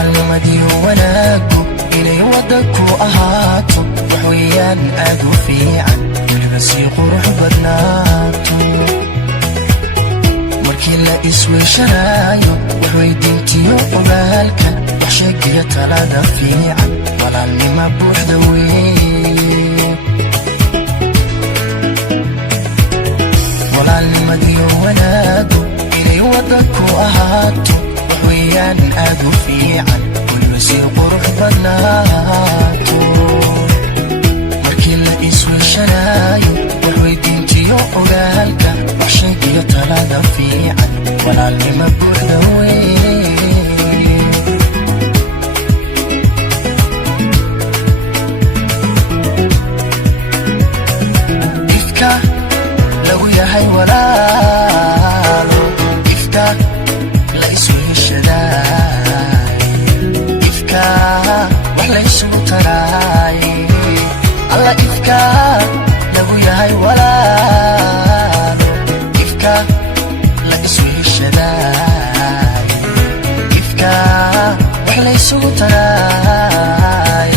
walaalnimadii wanaagu inay waddanku ahaato wax weeyaan aad u fiican weliba sii qurux badnaato markii la isweyshanaayo wax weydiintiyo ogaalka wax sheegiyo talada fiican walaalnima buuxda weeye walaalnimadii wanaagu inay waddanku ahaato wax weeyaan aad u fiican weliba sii qurux badnaato markii la isweyshanaayo wax weydiintiyo ogaalka wax sheegiyo talada fiican walaalnima buuxda weeye ifka lagu yahay walaalo ifka la isweeshadaay ifka wax la isugu taraay alla ifka lagu yahay walaalo ifka la isweeshadaay ifka wax la isugu taraay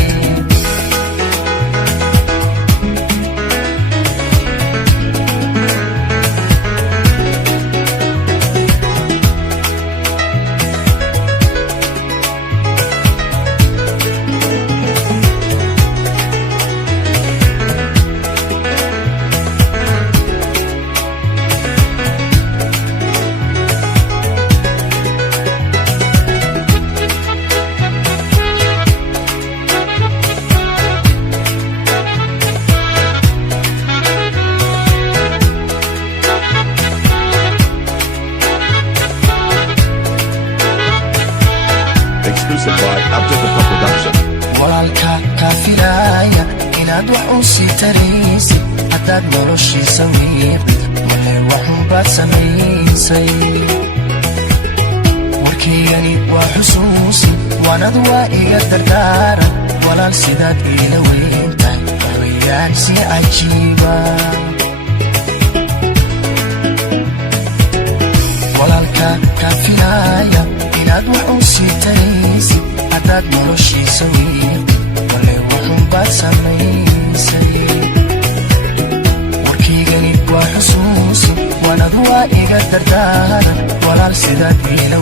Exclusive by Abdullah Production. walaalka kaafiraya inaad wax u sii taraysid haddaad noloshiisa wiiqdid walle waxunbaad samaysay warkaygani waa xusuusi waanad waa iga dardaaran walaal sidaad iila weyntahay wax weeyaan si cajiiba walaalka kaafiraya inaad wax u sii taraysid haddaad noloshiisa wiiqdid walle waxunbaad samaysay warkaygani waa xusuusi waanad waa iga dardaaran walaal sidaad iila